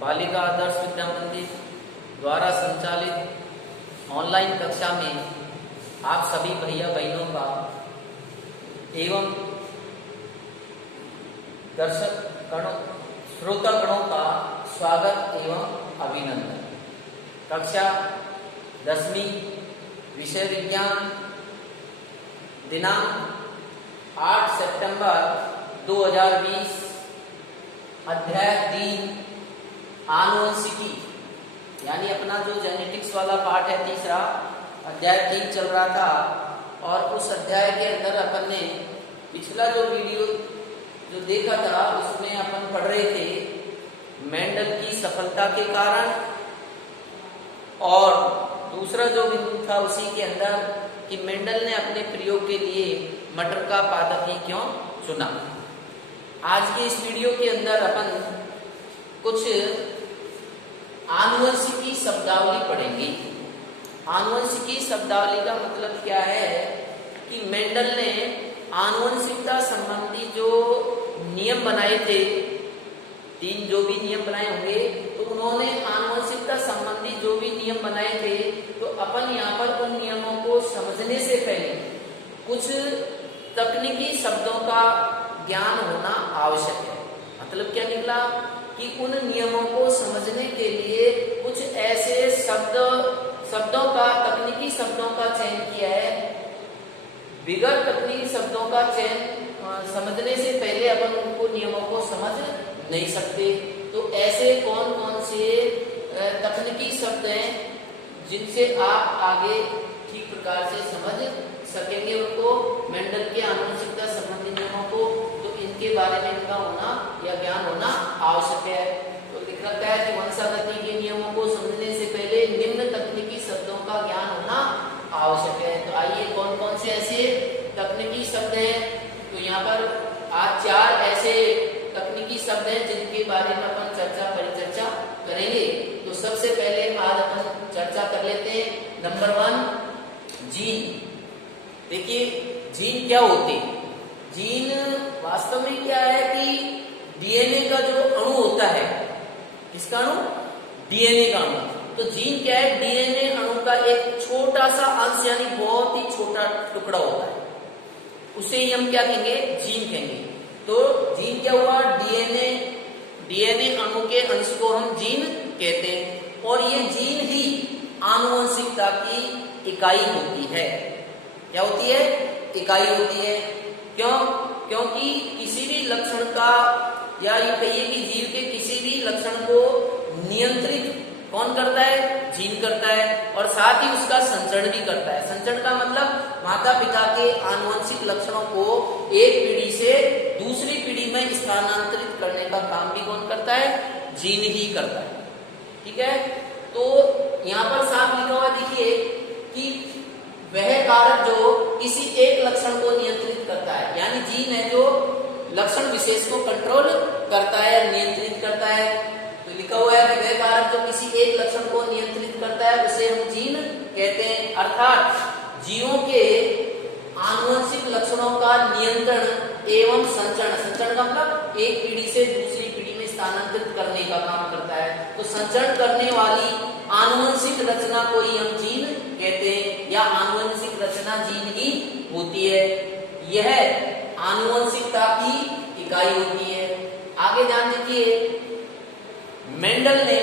बालिका आदर्श विद्या मंदिर द्वारा संचालित ऑनलाइन कक्षा में आप सभी भैया बहनों का एवं दर्शक गणों श्रोतागणों का स्वागत एवं अभिनंदन। कक्षा 10वीं विषय विज्ञान दिनांक 8 सितंबर 2020 अध्याय 3 आनुवंशिकी यानी अपना जो जेनेटिक्स वाला पार्ट है तीसरा अध्याय 3 चल रहा था और उस अध्याय के अंदर अपन ने पिछला जो वीडियो जो देखा था उसमें अपन पढ़ रहे थे मेंडल की सफलता के कारण और दूसरा जो बिंदु था उसी के अंदर कि मेंडल ने अपने प्रयोग के लिए मटर का पादप ही क्यों चुना। आज के इस वीडियो के अंदर अपन कुछ आनुवंशिकी शब्दावली पढ़ेंगे। आनुवंशिकी शब्दावली का मतलब क्या है कि मेंडल ने आनुवंशिकता संबंधी जो नियम बनाए थे, 3 जो भी नियम बनाए होंगे, तो उन्होंने आनुवंशिकता संबंधी जो भी नियम बनाए थे तो अपन यहाँ पर उन नियमों को समझने से पहले कुछ तकनीकी शब्दों का ज्ञान होना आवश्यक है। मतलब क्या निकला कि उन नियमों को समझने के लिए कुछ ऐसे शब्दों का तकनीकी शब्दों का चयन किया है। बिगड़ तकनीकी शब्दों का चयन समझने से पहले अपन उनको नियमों को समझ नहीं सकते। तो ऐसे कौन कौन से तकनीकी शब्द हैं जिनसे आप आगे ठीक प्रकार से समझ सकेंगे उनको मेंडल के आनुवंशिकता संबंधी नियमों को, तो इनके बारे में इनका होना या ज्ञान होना आवश्यक है। तो लिख रखा है कि वंशागति के नियमों को समझने से पहले निम्न तकनीकी शब्दों का ज्ञान होना आवश्यक है। तो आइए कौन कौन से ऐसे तकनीकी शब्द हैं, तो यहाँ पर आज 4 ऐसे तकनीकी शब्द हैं जिनके बारे में अपन परिचर्चा करेंगे। तो सबसे पहले आज अपन चर्चा कर लेते हैं। Number 1 gene. देखिए जीन क्या होते हैं। जीन वास्तव में क्या है कि डीएनए का जो अणु होता है, किसका अणु? डीएनए का अणु। तो जीन क्या है? डीएनए अणु का एक छोटा सा अंश यानी बहुत ही छोटा टुकड़ा होता है, उसे ही हम क्या कहेंगे? जीन कहेंगे। तो जीन क्या हुआ? डीएनए अणु के अंश को हम जीन कहते हैं और ये जीन ही आनुवंशिकता की इकाई होती है। क्या होती है? इकाई होती है। क्यों? क्योंकि किसी भी लक्षण का या ये कहिए कि जीव के किसी भी लक्षण को नियंत्रित कौन करता है? जीन करता है और साथ ही उसका संचरण भी करता है। संचरण का मतलब माता पिता के आनुवंशिक लक्षणों को एक पीढ़ी से दूसरी पीढ़ी में स्थानांतरित करने का काम भी कौन करता है? जीन ही करता है। ठीक है। तो यहाँ पर साफ लिखा हुआ देखिए कि वह कारक जो किसी एक लक्षण को नियंत्रित करता है, यानी जीन है जो लक्षण विशेष को कंट्रोल करता है, नियंत्रित करता है। तो लिखा हुआ है कि वह कारक जो किसी एक लक्षण को नियंत्रित करता है उसे हम जीन कहते हैं। अर्थात जीवों के आनुवंशिक लक्षणों का नियंत्रण एवं संचरण। संचरण का मतलब एक पीढ़ी से दूसरी पीढ़ी में स्थानांतरित करने का काम करता है। तो संचरण करने वाली आनुवंशिक रचना को ही हम जीन कहते हैं या आनुवंशिक रचना जीन ही होती है। यह आनुवंशिकता की इकाई होती है। आगे ध्यान दीजिए, मेंडल ने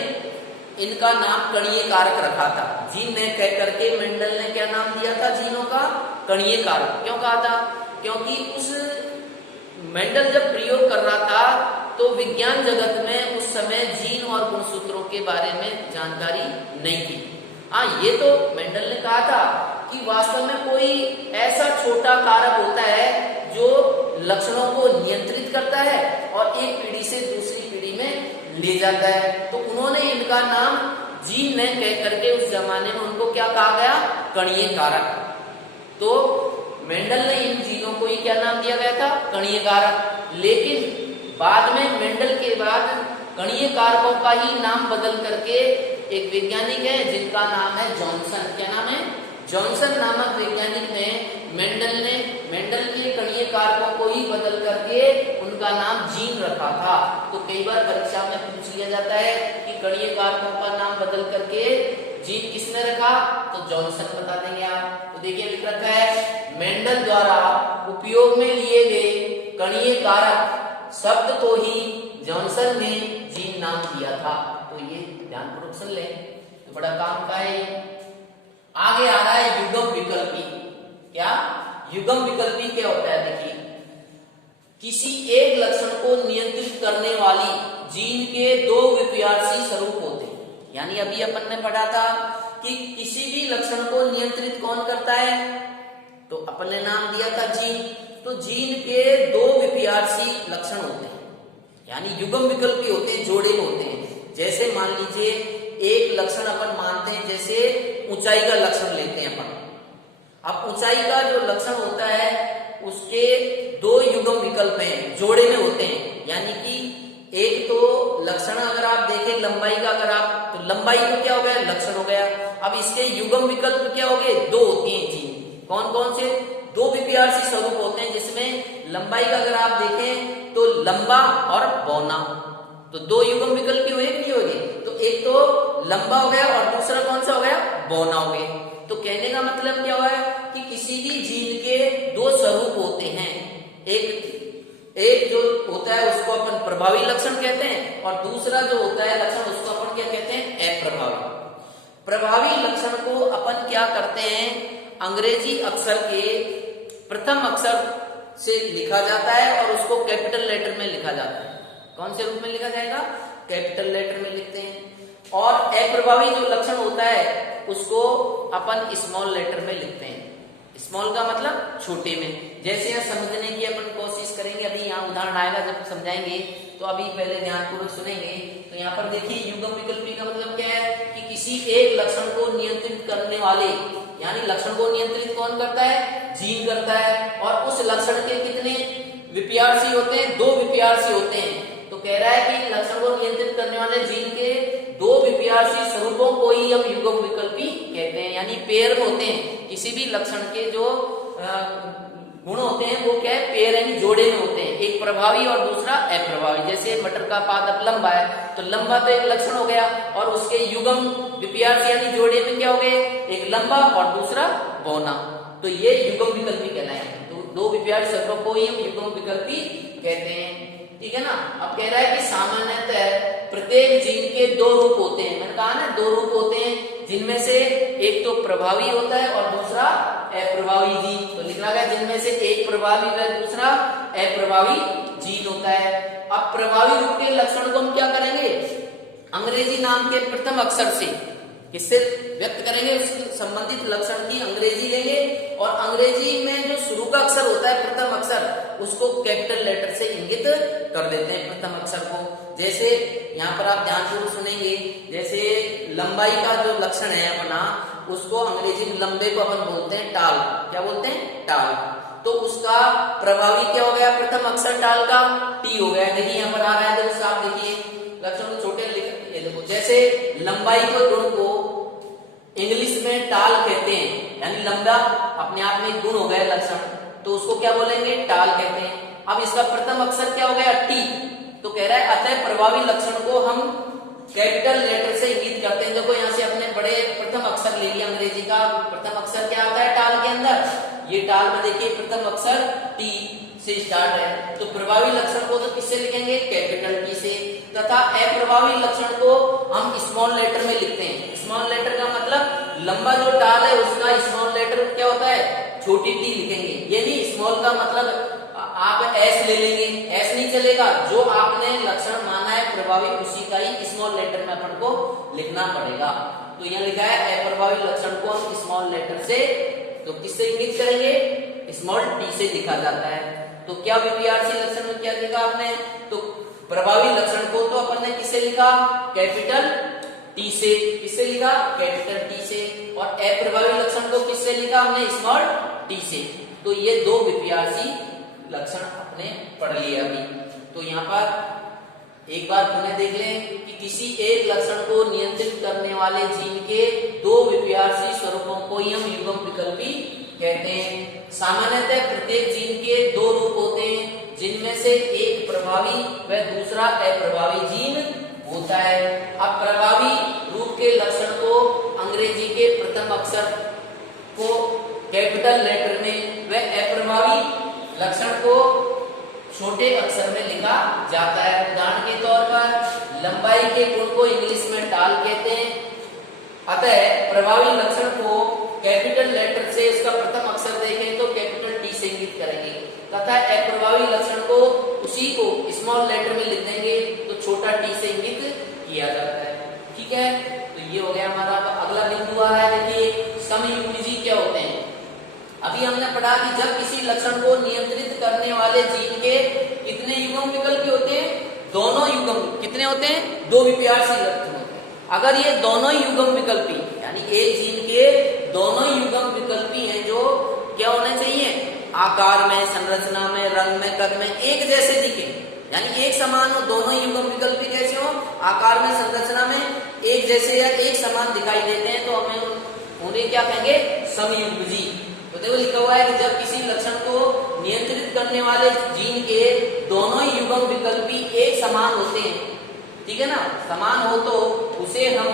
इनका नाम कणीय कारक रखा था। जीन ने कह करके मेंडल ने क्या नाम दिया था जीनों का? कणीय कारक। क्यों कहा था? क्योंकि उस मेंडल जब प्रयोग कर रहा था तो विज्ञान जगत में उस समय जीन और गुणसूत्रों के बारे में जानकारी नहीं थी। हाँ, ये तो मेंडल ने कहा था कि वास्तव में कोई ऐसा छोटा कारक होता है जो लक्षणों को नियंत्रित करता है और एक पीढ़ी से दूसरी पीढ़ी में ले जाता है। तो उन्होंने इनका नाम जीन ने कह करके उस जमाने में उनको क्या कहा गया? कणीय कारक। तो मेंडल ने इन जीनों को ही क्या नाम दिया गया था? कणीय कारक। लेकिन बाद में मेंडल के बाद कणीय कारकों का ही नाम बदल करके एक वैज्ञानिक है जिनका नाम है जॉनसन। क्या नाम है? जॉनसन नामक वैज्ञानिक ने मेंडल के कणीय कारकों को ही बदल करके उनका नाम जीन रखा था। तो कई बार परीक्षा में पूछ लिया जाता है कि कणीय कारकों का नाम बदल करके जीन किसने रखा, तो जॉनसन बता देंगे आप। तो देखिए लिख रखा है, मेंडल द्वारा उपयोग में लिए गए कणीय कारक शब्द को ही जॉनसन ने जीन नाम दिया था। तो ये ध्यानपूर्वक सुन ले, तो बड़ा काम का है। आगे आ रहा है युग्म विकल्पी। क्या युग्म विकल्पी क्या होता है? देखिए, किसी एक लक्षण को नियंत्रित करने वाली जीन के दो विपर्यासी स्वरूप होते हैं। यानी अभी अपन ने पढ़ा था कि किसी भी लक्षण को नियंत्रित कौन करता है, तो अपन ने नाम दिया था जीन। तो जीन के दो विपर्यासी लक्षण होते हैं, यानी युग्म विकल्पी होते हैं, जोड़े में होते हैं। जैसे मान लीजिए एक लक्षण अपन मानते हैं, जैसे ऊंचाई का लक्षण लेते हैं अपन। अब ऊंचाई का जो लक्षण होता है उसके दो युग्म विकल्प हैं, जोड़े में होते हैं। यानी कि एक तो लक्षण अगर आप देखें लंबाई का, अगर आप, तो लंबाई तो क्या हो गया, लक्षण हो गया। अब इसके युग्म विकल्प क्या हो गए, दो होती हैं जीन। कौन कौन से? दो विपर्यासी स्वरूप होते हैं, जिसमें लंबाई का अगर आप देखें तो लंबा और बौना। तो दो युग्म विकल्प हुए कि नहीं होगी? तो एक तो लंबा हो गया और दूसरा कौन सा हो गया, बौना हो गया। तो कहने का मतलब क्या हुआ है कि किसी भी जीन के दो स्वरूप होते हैं। एक जो होता है उसको अपन प्रभावी लक्षण कहते हैं, और दूसरा जो होता है लक्षण उसको अपन क्या कहते हैं, अप्रभावी। प्रभावी लक्षण को अपन क्या करते हैं, अंग्रेजी अक्षर के प्रथम अक्षर से लिखा जाता है और उसको कैपिटल लेटर में लिखा जाता है। कौन से रूप में लिखा जाएगा, कैपिटल लेटर में लिखते हैं। और अप्रभावी जो लक्षण होता है उसको अपन स्मॉल लेटर में लिखते हैं। स्मॉल का मतलब छोटे में। जैसे यह समझने की अपन कोशिश करेंगे, अभी यहाँ उदाहरण आएगा जब समझाएंगे, तो अभी पहले ध्यानपूर्वक सुनेंगे। तो यहाँ पर देखिए युग्म विकल्पी का मतलब क्या है कि किसी एक लक्षण को नियंत्रित करने वाले, यानी लक्षण को नियंत्रित कौन करता है, जीन करता है। और उस लक्षण के कितने विपर्यासी होते हैं, दो विपर्यासी होते हैं। तो कह रहा है कि लक्षण को नियंत्रित करने वाले जीन के दो विपर्यासी स्वरूपों को ही हम युग्म विकल्पी कहते हैं, यानी पेयर होते हैं। किसी भी लक्षण के जो गुण होते हैं वो क्या है, पेयर यानी जोड़े में होते हैं। एक प्रभावी और दूसरा अप्रभावी। जैसे मटर का पादप लंबा है, तो लंबा तो एक लक्षण हो गया, और उसके युग्म विपर्यासी यानी जोड़े में क्या हो गए, एक लंबा और दूसरा बौना। तो ये युग्म विकल्पी कहलाएंगे। तो दो विपर्यासी स्वरूपों को ही हम युग्म विकल्पी कहते हैं। ठीक है ना। अब कह रहा है कि सामान्यतः प्रत्येक जीन के दो रूप होते हैं। मैंने कहा ना दो रूप होते हैं, जिनमें से एक तो प्रभावी होता है और दूसरा अप्रभावी जीन। तो लिख रहा है जिनमें से एक प्रभावी व दूसरा अप्रभावी जीन होता है। अब प्रभावी रूप के लक्षण को हम क्या करेंगे, अंग्रेजी नाम के प्रथम अक्षर से किससे व्यक्त करेंगे, उस संबंधित लक्षण की अंग्रेजी लेंगे, और अंग्रेजी में जो शुरू का अक्षर होता है प्रथम अक्षर, उसको कैपिटल लेटर से इंगित कर देते हैं प्रथम अक्षर को। जैसे यहाँ पर आप ध्यानपूर्वक सुनेंगे, जैसे लंबाई का जो लक्षण है अपना, उसको अंग्रेजी में लंबे को अपन बोलते हैं टाल। क्या बोलते हैं, टाल। तो उसका प्रभावी क्या हो गया, प्रथम अक्षर टाल का टी हो गया। देखिए यहाँ पर आ रहा है, देखो साफ देखिए, लक्षण को छोटे लिख, ये देखो जैसे लंबाई के गुण को इंग्लिश में टाल कहते हैं, यानी लंबा अपने आप में गुण हो गया लक्षण, तो उसको क्या बोलेंगे, टाल कहते हैं। अब इसका प्रथम अक्षर क्या हो गया, टी। तो कह रहा है अतः प्रभावी लक्षण को हम कैपिटल लेटर से इंगित करते हैं। देखो यहाँ से अपने बड़े प्रथम अक्षर ले लिया, अंग्रेजी का प्रथम अक्षर क्या आता है टाल के अंदर, ये टाल में देखिए प्रथम अक्षर टी से स्टार्ट है। तो प्रभावी लक्षण को तो किससे लिखेंगे, कैपिटल टी से, तथा अप्रभावी लक्षण को हम स्मॉल लेटर में लिखते हैं। स्मॉल लेटर का मतलब लंबा जो टाल है उसका स्मॉल लेटर क्या होता है, छोटी टी लिखेंगे। ये नहीं स्मॉल का मतलब आप एस ले लेंगे, एस नहीं चलेगा, जो आपने लक्षण माना है प्रभावी उसी का ही स्मॉल लेटर में अपन को लिखना पड़ेगा। तो यहाँ लिखा है अप्रभावी लक्षण को हम स्मॉल लेटर से, तो किससे इंगित करेंगे, स्मॉल टी से लिखा जाता है। तो क्या विपीआरसी लक्षण में क्या लिखा आपने, तो प्रभावी लक्षण को तो अपन ने किससे लिखा, कैपिटल टी से। किससे लिखा, कैपिटल टी से। और अप्रभावी लक्षण को किससे लिखा हमने, स्मॉल टी से। तो ये दो विपीआरसी लक्षण अपने पढ़ लिए अभी। तो यहाँ पर एक बार पुनः देख लें कि किसी एक लक्षण को नियंत्रित करने वाले जीन के दो विपर्यासी स्वरूपों को ही हम युग्म विकल्पी कहते हैं। सामान्यतः प्रत्येक जीन के दो रूप होते हैं, जिनमें से एक प्रभावी व दूसरा अप्रभावी जीन होता है। अब प्रभावी रूप के लक्षण को अंग्रेजी के प्रथम अक्षर को कैपिटल लेटर में व अप्रभावी लक्षण को छोटे अक्षर में लिखा जाता है। उदाहरण के तौर पर लंबाई के गुण को इंग्लिश में टाल कहते हैं। अतः प्रभावी लक्षण को कैपिटल लेटर से इसका प्रथम अक्षर देखें तो कैपिटल टी से इंगित करेंगे, तथा अप्रभावी लक्षण को उसी को स्मॉल लेटर में लिख देंगे तो छोटा टी से इंगित किया जाता है। ठीक है, तो ये हो गया हमारा। अगला बिंदु आ रहा है, देखिए समयुग्मी क्या होते हैं। अभी हमने पढ़ा कि जब किसी लक्षण को नियंत्रित करने वाले जीन के कितने युग्म विकल्पी होते हैं, दोनों युग्म। कितने होते हैं? दो विपर्यासी लक्षण होते हैं। अगर ये दोनों ही युग्म विकल्पी यानी एक जीन के दोनों युग्म विकल्पी हैं, जो क्या होने चाहिए? आकार में, संरचना में, रंग में, कद में एक जैसे दिखे, यानी एक समान हो। दोनों युग्म विकल्पी कैसे हो? आकार में, संरचना में एक जैसे या एक समान दिखाई देते हैं, तो हमें उन्हें क्या कहेंगे? समयुग्मी। तो देखो लिखा हुआ है कि जब किसी लक्षण को नियंत्रित करने वाले जीन के दोनों ही युग्म विकल्पी एक समान होते हैं, ठीक है ना, समान हो, तो उसे हम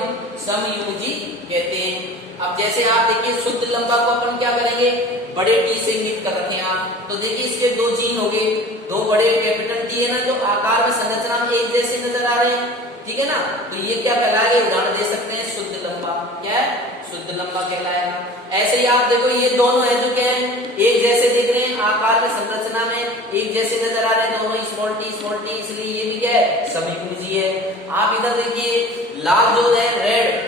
समयुग्मी कहते हैं। अब जैसे आप देखिए शुद्ध लंबा को अपन क्या करेंगे? बड़े टी से इंगित कर रखे हैं आप। तो देखिए इसके दो जीन हो गए, दो बड़े कैपिटल टी है ना, जो आकार में, संरचना में एक जैसे नजर आ रहे हैं, ठीक है ना। तो ये क्या कहलाएगा? उदाहरण दे सकते हैं शुद्ध लंबा। क्या है? शुद्ध लंबा कहलाएगा। ऐसे ही आप देखो ये दोनों है जो क्या है? एक जैसे दिख रहे हैं, आकार में, संरचना में एक जैसे नजर आ रहे हैं, दोनों स्मॉल टी, इसलिए ये भी क्या है? समयुग्मी है। आप इधर देखिए लाल जो है रेड,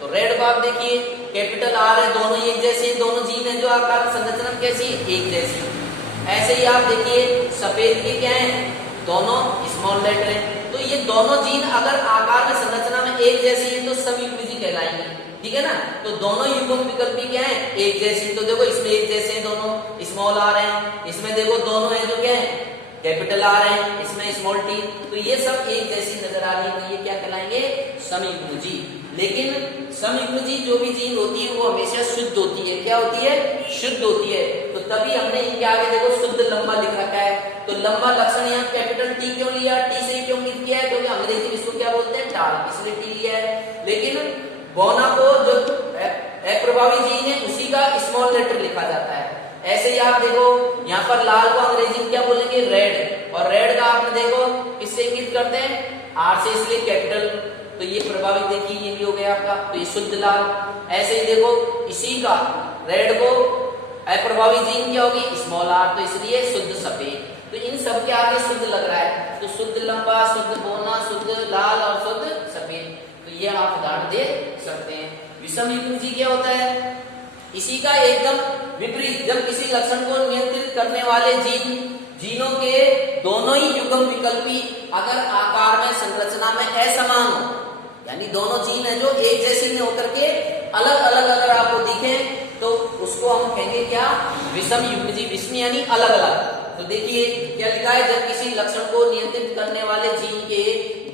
तो रेड को आप देखिए कैपिटल आर है, दोनों एक जैसे, दोनों जीन है जो आकार में, संरचना में कैसी? एक जैसी। ऐसे ही आप देखिए सफेद के क्या है? दोनों स्मॉल लेटर है। तो ये दोनों जीन अगर आकार में, संरचना में एक जैसी है तो समयुग्मी कहलाएंगे, ठीक है ना। तो दोनों युग्म विकल्पी क्या है? एक जैसे। तो देखो इसमें एक जैसे हैं, दोनों स्मॉल आ रहे हैं। इसमें देखो दोनों है जो क्या है? कैपिटल आ रहे हैं, इसमें स्मॉल टी। तो ये सब एक जैसी नजर आ रही है, तो ये क्या कहलाएंगे? समयुग्मी। लेकिन समयुग्मी जो भी जीन होती है वो हमेशा शुद्ध होती है। क्या होती है? शुद्ध होती है। तो तभी हमने इनके आगे देखो शुद्ध लंबा लिख रखा है। तो लंबा लक्षण यहाँ कैपिटल टी क्यों लिया? टी से क्यों लिख किया है? क्योंकि अंग्रेजी में इसको क्या बोलते हैं? टाल, इसलिए टी लिया है। लेकिन बोना को जो अप्रभावी जीन है उसी का स्मॉल लेटर लिखा जाता है। ऐसे ही आप देखो यहाँ पर लाल को अंग्रेजी में क्या बोलेंगे? रेड। और रेड का आपने देखो किससे इंगित करते हैं? आर से, इसलिए कैपिटल। तो ये प्रभावित देखिए ये भी हो गया आपका, तो ये शुद्ध लाल। ऐसे ही देखो इसी का रेड को अप्रभावी जीन क्या होगी? स्मॉल आर, तो इसलिए शुद्ध सफेद। तो इन सब के आगे शुद्ध लग रहा है, तो शुद्ध लंबा, शुद्ध बोना, शुद्ध लाल और शुद्ध सफेद। तो ये आप उदाहरण दे सकते हैं। विषमयुग्मी क्या होता है? इसी का एकदम विपरीत, जब किसी लक्षण को नियंत्रित करने वाले जीनों के दोनों ही युग्म विकल्पी अगर आकार में, संरचना में असमान हो, यानी दोनों जीन है जो एक जैसे में होकर के अलग अलग अगर आपको दिखे, तो उसको हम कहेंगे क्या? विषमयुग्मी। विषम यानी अलग अलग। तो देखिए क्या लिखा है? जब किसी लक्षण को नियंत्रित करने वाले जीन के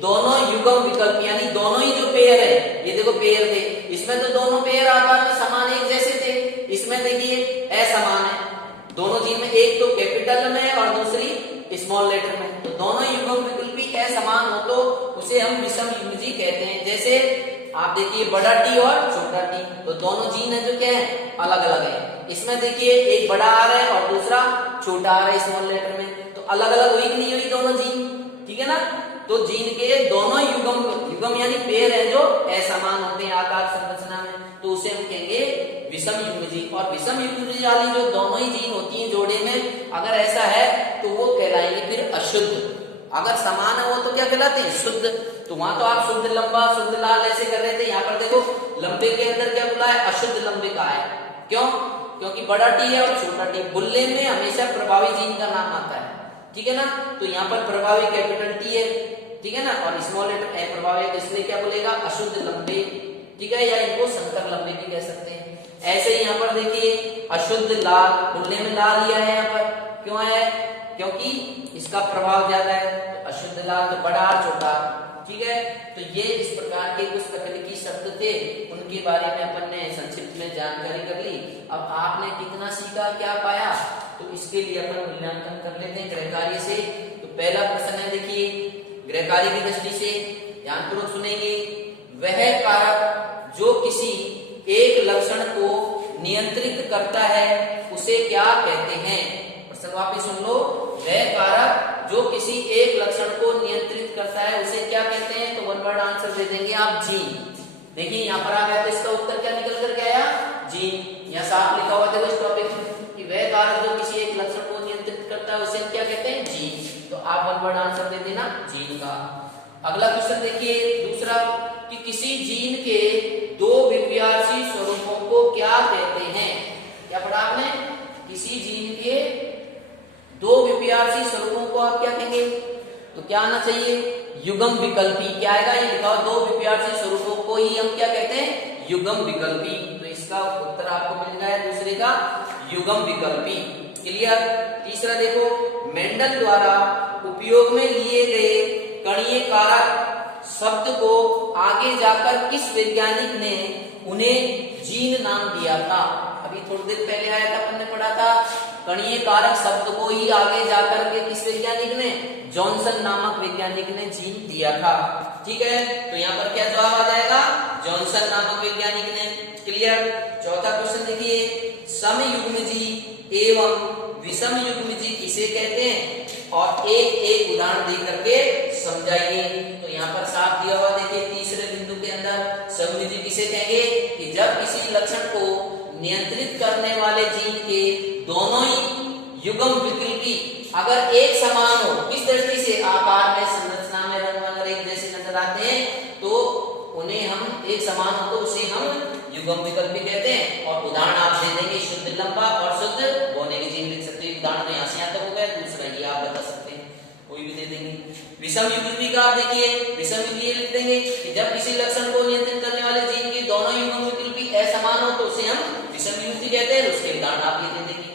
दोनों युग्म विकल्प यानी दोनों ही जो पेयर है, ये देखो पेयर थे, इसमें तो दोनों पेयर आकार में समान एक जैसे थे, इसमें देखिए असमान है। दोनों जीन में एक तो कैपिटल में और दूसरी स्मॉल लेटर में, तो दोनों युग्म विकल्पी असमान हो तो उसे हम विषमयुग्मी कहते हैं। जैसे आप देखिए बड़ा टी और छोटा टी, तो दोनों जीन है जो क्या है? अलग अलग है। इसमें देखिए एक बड़ा आ रहा है और दूसरा छोटा आ रहा है स्मॉल लेटर में, तो अलग अलग हुई कि नहीं हुई दोनों जीन? ठीक है ना। तो जीन के दोनों युग्म यानी पेयर है जो असमान होते हैं आकार, संरचना में, तो उसे हम कहेंगे विषमयुग्मी। और विषमयुग्मी वाली जो दोनों ही जीन होती हैं जोड़े में, अगर ऐसा है तो वो कहलाएंगे फिर अशुद्ध। अगर समान है वो तो क्या कहलाते हैं? शुद्ध। तो वहां तो आप शुद्ध लंबा, शुद्ध लाल ऐसे कर रहे थे, यहाँ पर देखो लंबे के अंदर क्या बोला है? अशुद्ध लंबे का है। क्यों? क्योंकि बड़ा टी है और छोटा टी। बुल्ले में हमेशा प्रभावी जीन का नाम आता है, ठीक है ना। तो यहाँ पर प्रभावी कैपिटल टी है, ठीक है ना, और स्मॉल लेटर अप्रभावी है, तो इसलिए क्या बोलेगा? अशुद्ध लंबे, ठीक है, या इनको संकर लंबे भी कह सकते हैं। ऐसे ही यहाँ पर देखिए अशुद्ध लाल, बुल्ले में लाल लिया है यहाँ पर, क्यों है? क्योंकि इसका प्रभाव ज्यादा है। तो अशुद्ध लाल तो बड़ा और छोटा, ठीक है, तो ये इस प्रकार के कुछ तकनीकी शब्द थे, उनके बारे में अपन ने संक्षिप्त में जानकारी कर ली। अब आपने कितना सीखा, क्या पाया, तो इसके लिए अपन मूल्यांकन कर लेते हैं गृह कार्य से। तो पहला प्रश्न है, देखिए गृह कार्य की दृष्टि से ध्यानपूर्वक सुनेंगे। वह कारक जो किसी एक लक्षण को नियंत्रित करता है उसे क्या कहते हैं? प्रश्न वापस सुन लो। वह कारक जो किसी एक लक्षण को नियंत्रित करता है उसे क्या कहते हैं? तो वन वर्ड आंसर दे देंगे आप, जीन। देखिए यहाँ पर आ गया, तो इसका उत्तर क्या निकल कर गया? जीन। यहाँ साफ लिखा हुआ था इस टॉपिक में कि वह कारक जो किसी एक लक्षण को नियंत्रित करता है उसे क्या कहते हैं? जीन। तो आप वन वर्ड आंसर दे देना, जीन का। अगला क्वेश्चन देखिए दूसरा, कि किसी जीन के दो विपर्यासी स्वरूपों को क्या कहते हैं? क्या पढ़ा आपने? किसी जीन के दो विपर्यासी स्वरूपों को आप क्या कहेंगे? तो क्या आना चाहिए? युग्म विकल्पी। क्या आएगा? ये लिखा हो, दो विपर्यासी स्वरूपों को ही हम क्या कहते हैं? युग्म विकल्पी। तो इसका उत्तर आपको मिल गया है दूसरे का, युग्म विकल्पी। क्लियर? तीसरा देखो, मेंडल द्वारा उपयोग में लिए गए कणीय कारक शब्द को आगे जाकर किस वैज्ञानिक ने उन्हें जीन नाम दिया था? अभी थोड़ी देर पहले आया था, अपन ने पढ़ा था, कणीय कारक शब्द को ही आगे जाकर के किस वैज्ञानिक ने? जॉनसन नामक वैज्ञानिक ने जीन दिया था। ठीक है, तो यहाँ पर क्या जवाब आ जाएगा? जॉनसन नामक वैज्ञानिक ने। क्लियर? चौथा क्वेश्चन देखिए, समयुग्मजी एवं विषम युग्मजी किसे कहते हैं? और एक एक उदाहरण दे करके समझाइए। तो यहाँ पर साफ दिया हुआ, देखिए तीसरे बिंदु के अंदर, समयुग्मजी किसे कहेंगे? कि जब किसी लक्षण को नियंत्रित करने वाले जीन के दोनों ही युग्म विकल्पी अगर एक समान हो, किस दृष्टि से? आकार में, संरचना में, रंग वगैरह एक जैसे नजर आते हैं, तो उन्हें हम एक समान हो तो उसे हम युग्म विकल्पी कहते हैं। और उदाहरण आप दे देंगे, शुद्ध लंबा और शुद्ध बौने के जीन लिख सकते हैं। उदाहरण यहाँ से यहाँ तक हो गया, दूसरा ये आप बता सकते हैं, कोई भी दे देंगे। विषम युग्मी का आप देखिए, विषम युग्मी लिख देंगे कि जब किसी लक्षण को नियंत्रित करने वाले जीन के दोनों युग्म विकल्पी असमान हो तो उसे हम विषम युग्मी कहते हैं। उसके उदाहरण आप ये दे देंगे।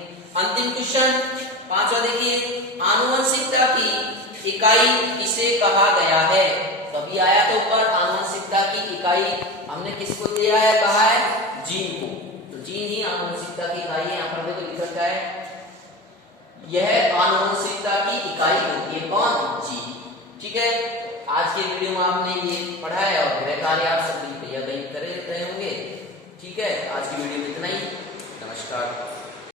अंतिम क्वेश्चन पांचवा देखिए, आनुवंशिकता की इकाई किसे कहा गया है? तो अभी आया था ऊपर, आनुवंशिकता की इकाई हमने किसको दिया है, कहा है? जीन को। तो जीन ही आनुवंशिकता की इकाई है। यहाँ पर देखो लिख रखा है, यह आनुवंशिकता की इकाई होती है। कौन? जीन। ठीक है, आज के वीडियो में आपने ये पढ़ा है और गृह कार्य आप सभी तैयार कर रहे होंगे। ठीक है, आज की वीडियो में इतना ही। नमस्कार।